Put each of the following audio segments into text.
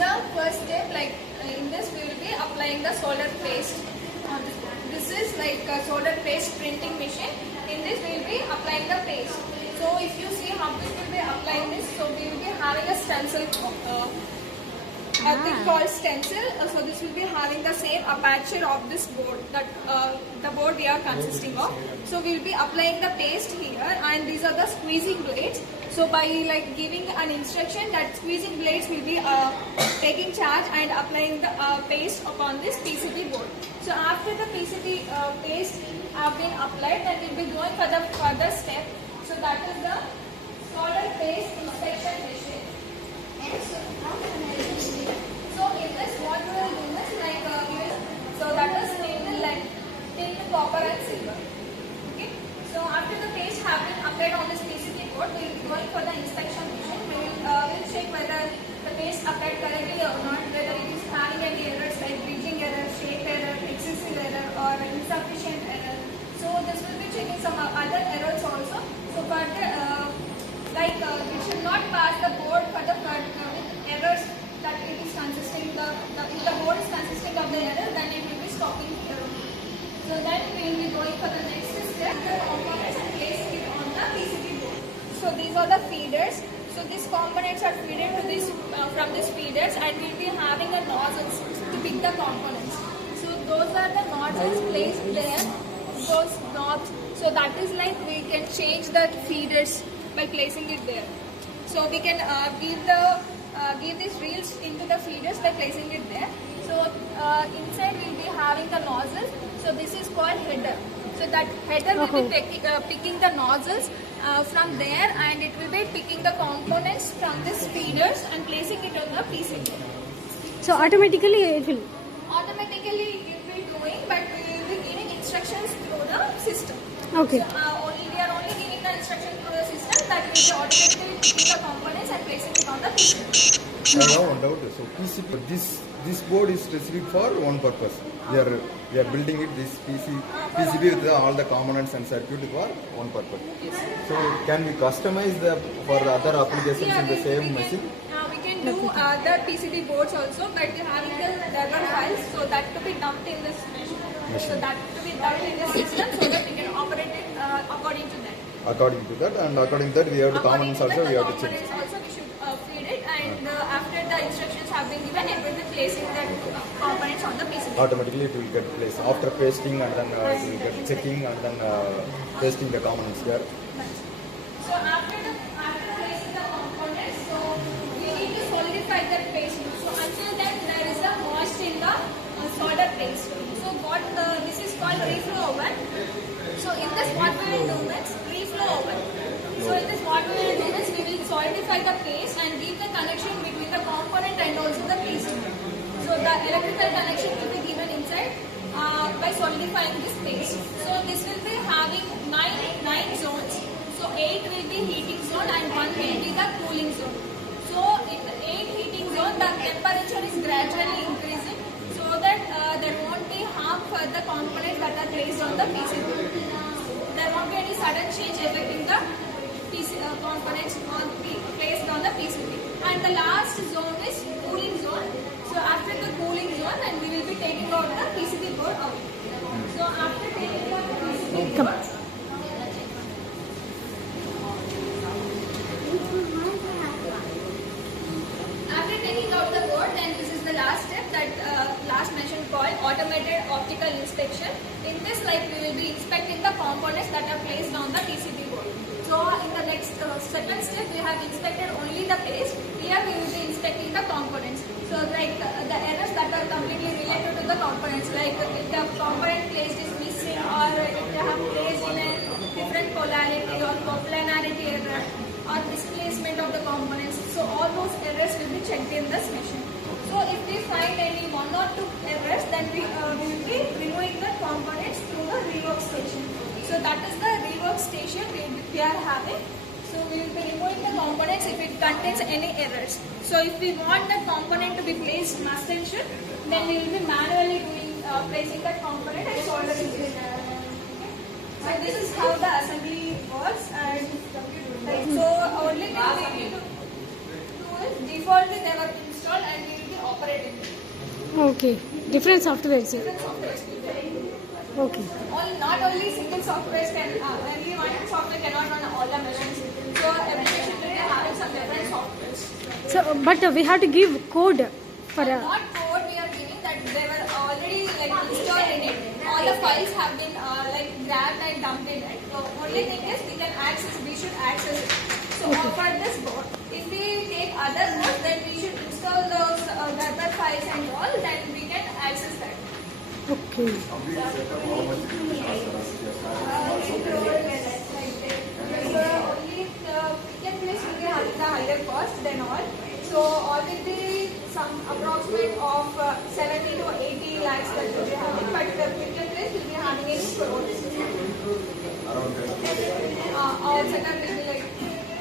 the first step. Like in this, we will be applying the solder paste on this board. This is like a solder paste printing machine. In this, we will be applying the paste. So if you see how we will be applying this, so we will be having a stencil. A thing called stencil. So this will be having the same aperture of this board, that the board we are consisting of. So we will be applying the paste here, and these are the squeezing blades. So by like giving an instruction, that squeezing blades will be taking charge and applying the paste upon this PCB board. So after the PCB paste have been applied, then we will be going for the further step. So that is the solder paste inspection machine. So in this, what we will do is like so that is stainless like tin, copper and silver. Okay. So after the paste have been applied on this PCB board, we will be going for the inspection machine. We will check whether the paste applied correctly or not, whether it is having any errors like bridging error, shape error, excessive error or insufficient error. So this will be checking some other errors also. So for the it should not pass the board for the errors that it is consisting of. If the board is consisting of the error, then it will be stopping here. So then we will be going for the next step, the components and placing it on the PCB board. So these are the feeders. So these components are fed to this from these feeders, and we will be having a nozzles to pick the components. So those are the nozzles placed there. Those knobs. So that is like we can change the feeders by placing it there. So we can give these reels into the feeders by placing it there. So inside we will be having the nozzles. So this is called header. So that header will be picking the nozzles from there, and it will be picking the components from these feeders and placing it on the PCB. So automatically it will? Automatically it will be doing, but we will be giving instructions through the system. Okay. So we are only giving the instruction through the system, that will be automatically picking the components and placing it on the PCB. I have one doubt. So PCB, this board is specific for one purpose. We are building it, this PCB with all the components and circuit for one purpose. Yes. So can we customize for other applications in the same machine? We can do other PCB boards also, but having the rubber files, so that to be dumped in this machine. So that to be dumped in the system, so that we can operate it according to that. According to that, and according to that, we have the components also, we have to check. Also we should feed it, and after the instructions have been given, it will be placing the components on the PCB. Automatically it will get placed after pasting, and then it will get checking, and then pasting the components there. So after placing the components, so we need to solidify that paste. So until then, there is a wash in the solder paste. So what this is called reflow oven. So in this, what we will do is reflow oven. So in this, what we will do is we will solidify the paste and give the connection between the component and also the PCB. So the electrical connection will be given inside by solidifying this paste. So this will be having nine zones. So 8 will be heating zone and 1 will be the cooling zone. So in the 8 heating zone, the temperature is gradually increasing, so that there won't be harm for the components that are placed on the PCB. There won't be any sudden change affecting the components placed on the PCB. And the last zone is cooling zone. So after the cooling zone, then we will be taking out the PCB board out. So after taking out the PCB board, after taking out the board, then this is the last step, that last mentioned called automated optical inspection. In this, like we will be inspecting the components that are placed on the PCB board. So in the next second step, we have inspected only the paste. Here we will be inspecting the components. So like the errors that are completely related to the components, like if the component placed is missing, or if they have placed in a different polarity or coplanarity error, or displacement of the components. So all those errors will be checked in this machine. So if we find any 1 or 2 errors, then we will be removing the components through the rework station. So that is the rework station we are having. So we will be removing the components if it contains any errors. So if we want the component to be placed must and should, then we will be manually doing placing that component and soldering it. So this is how the assembly works, and so only thing we need to do is defaultly they were installed, and we will be operate in it. Okay. Different software, sir. Different softwares will be there. Okay. Not only single softwares can, only one software cannot run all the machines. So every machine will be having some different softwares. So, but we have to give code for Not code we are giving, that they were already like installed in it. All the files have been like grabbed and dumped in it. So only thing is we should access it. So for this board, if we take other boards, then we should install those other files and all, then we can access that. Okay. Complete setup, how much it will cost us? Only weekend place will be having the higher cost than all. So all will be some approximate of 70 to 80 lakhs that will be having, but the weekend place will be having in crores. Around 10 All setup will be like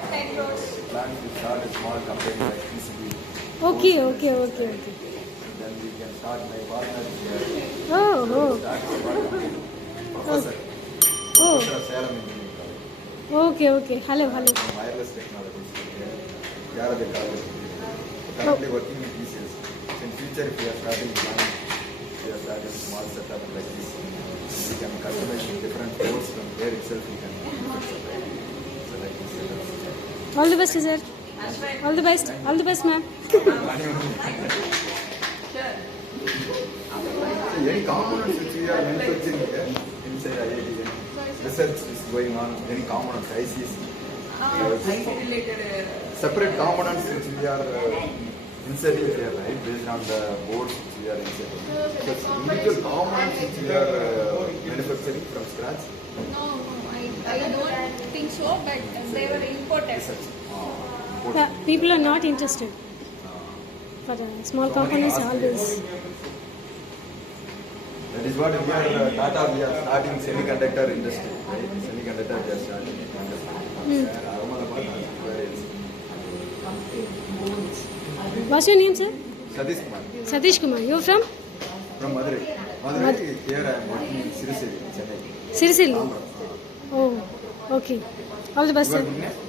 10 crores. plan to start a small company like PCB. Okay. Then we can start my partner here. Oh. Start a small company. Professor. Oh. Professor of Salem Engineering College. Okay. Hello. Wireless technologies. Yarade College. Currently working in PCBs. In future, if we are starting plan, we are starting small setup like this. We can customize different boards from there itself. We can so like this setup. All the best, sir. All the best, ma'am. Any components which we are manufacturing here inside IIT, research is going on. Any components, ICs, separate components which we are inserting here, right, based on the boards which we are inserting. So individual components which we are manufacturing from scratch. No, I don't think so, but they were imported. People are not interested. For small components, always. That is what we are Tata. We are starting semiconductor industry. Right? Semiconductor we are starting industry. What's your name, sir? Satish Kumar Satish Kumar. You're from? from Madurai. Here I am working in Sirusiri, Chennai. Sirisilli. Oh, okay. All the best, Your sir. good name?